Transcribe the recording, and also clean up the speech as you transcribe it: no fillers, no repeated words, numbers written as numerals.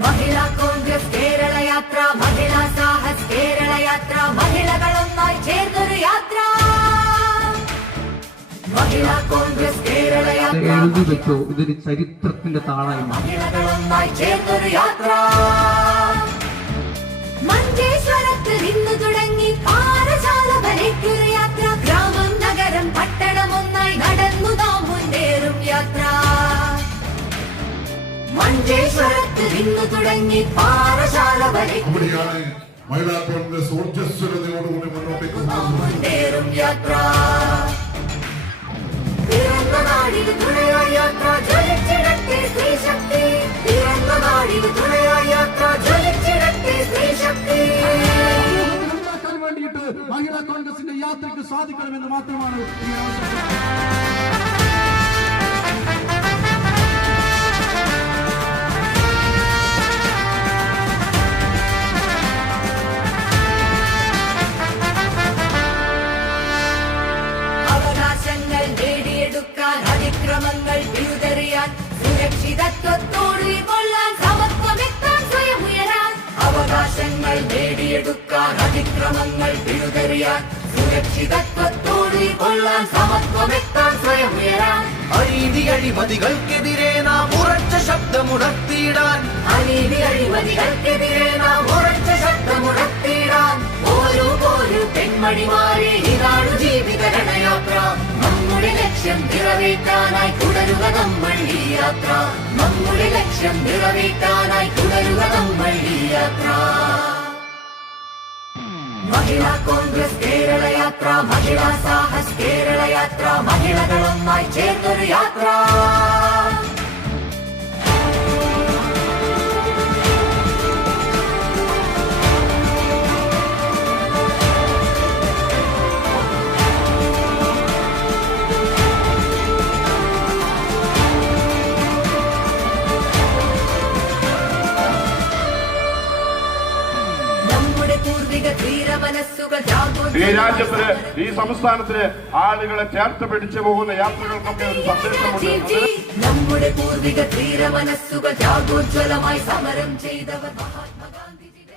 മഹിളാ കോൺഗ്രസ് കേരള യാത്ര, മഹിളാ സാഹസ് കേരള യാത്ര, മഹിളകളൊന്നായി ചേർന്നൊരു യാത്ര. മഹിളാ കോൺഗ്രസ് കേരള യാത്ര, എഴുതി വെച്ചോ, ഇതൊരു ചരിത്രത്തിന്റെ താളായി. മഹിളകളൊന്നായി ചേർന്നൊരു യാത്ര. മഞ്ചേശ്വരത്ത് നിന്ന് തുടങ്ങി പാറശാല വരയ്ക്കൊരു യാത്ര. ഗ്രാമം നഗരം പട്ടണം ഒന്നായി നടന്നു നാം മുന്നേറും യാത്ര. മഞ്ചേശ്വരത്ത് നിന്ന് തുടങ്ങി പാറശാല വരെ മഹിളാ കോൺഗ്രസ് ഊർജ്ജസ്വലതയോടുകൂടി മുന്നോട്ടേക്ക് മുന്നേറും യാത്ര. പിറന്ന നാടിന് തുണയായി യാത്ര, ജ്വലിച്ചിടട്ടെ സ്ത്രീശക്തി. പിറന്ന നാടിന് തുണയായി യാത്ര, ജ്വലിച്ചിടട്ടെ സ്ത്രീശക്തി. വേണ്ടിയിട്ട് മഹിളാ കോൺഗ്രസിന്റെ യാത്രയ്ക്ക് സാധിക്കണമെന്ന് മാത്രമാണ് അതിക്രമങ്ങൾ വിരുദ്ധറിയാൻ, സുരക്ഷിതത്വത്തോട് കൊള്ളാൻ, സമത്വമെത്താൻ സ്വയം ഉയരാൻ. അവകാശങ്ങൾ നേടിയെടുക്കാൻ, അതിക്രമങ്ങൾ വിരുദ്ധറിയാൻ, സുരക്ഷിതത്വത്തോട് കൊള്ളാൻ, സമത്വമെത്താൻ സ്വയം ഉയരാൻ. അനീതി അഴിമതികൾക്കെതിരെ നാം ഉറച്ച ശബ്ദമുണർത്തിയിടാൻ, അനീതി അഴിമതികൾക്കെതിരെ നാം ഉറച്ച ശബ്ദമുണർത്തിയിടാൻ. ഓരോ പെൺമണിമാരെ ഇതാണ് ജീവിത രണയാത്ര. നമ്മുടെ ലക്ഷ്യം നിറവേറ്റാനായി തുടരുക നമ്മൾ ഈ യാത്ര. നമ്മുടെ ലക്ഷ്യം നിറവേറ്റാനായി തുടരുക നമ്മൾ ഈ യാത്ര. മഹിളാ കോൺഗ്രസ് കേരള യാത്ര, മഹിളാ സാഹസ് കേരള യാത്ര, മഹിളകളൊന്നായി ചേർന്നൊരു യാത്ര. ഈ രാജ്യത്തിന്, ഈ സംസ്ഥാനത്തിന് ആളുകളെ ചേർത്ത് പിടിച്ചു പോകുന്ന യാത്രകൾക്കൊക്കെ ഒരു സന്ദേശമുണ്ട്. നമ്മുടെ പൂർവിക ധീര മനസ്സുകൾ ജാഗോജ്വലമായി സമരം ചെയ്തവർ.